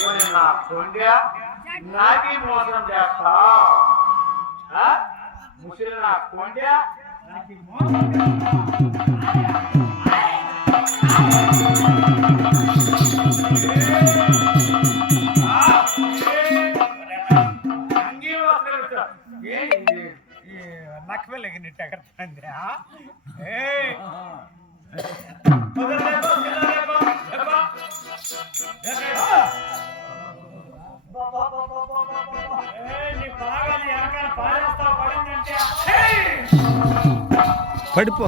ఓరి నా కొండ్య నాకి మోసం చేస్తా ఆ? ముసలి నా కొండ్య నాకి మోసం నక్కవెళ్ళకి నిట్ట కడతాంది నీ బాగాలి వెనకాల పాడేస్తా పడిందంటే పడిపో.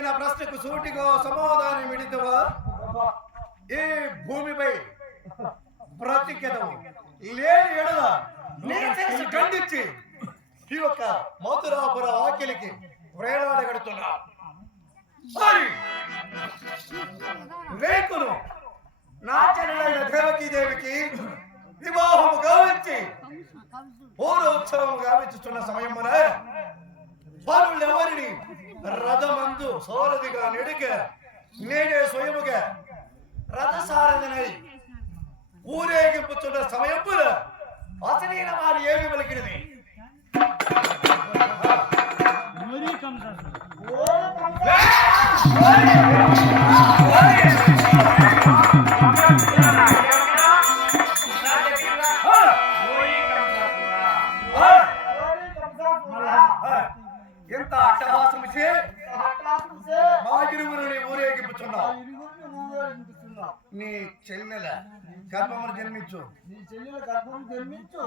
అడిగిన ప్రశ్నకు సూటిగా సమాధానం ఇడితవా? ఈ భూమిపై బ్రతికెదవు. లేని ఎడల నీ శిరస్సు ఖండించి ఈ యొక్క మధురాపుర వాక్యలకి వేలాడగడుతున్నా. రేకును నాచనులైన చెల్లెలైన దేవకీదేవికి వివాహము గావించి పూర్వ ఉత్సవం గావించుతున్న సమయమున పరులెవరిని ఎవరిని సోరదిగా నెడిక నేనే స్వయముగా రథసారథనై ఊరేగింపుచున్న సమయమున అసలైన వారు ఏమి పలికినది ఆ! ఆ! ఎంత అట్టహాసం చే ఊరేగింపుచున్నావు. నీ చెల్లెల గర్భమును జన్మించు. నీ చెల్లెల జన్మించు.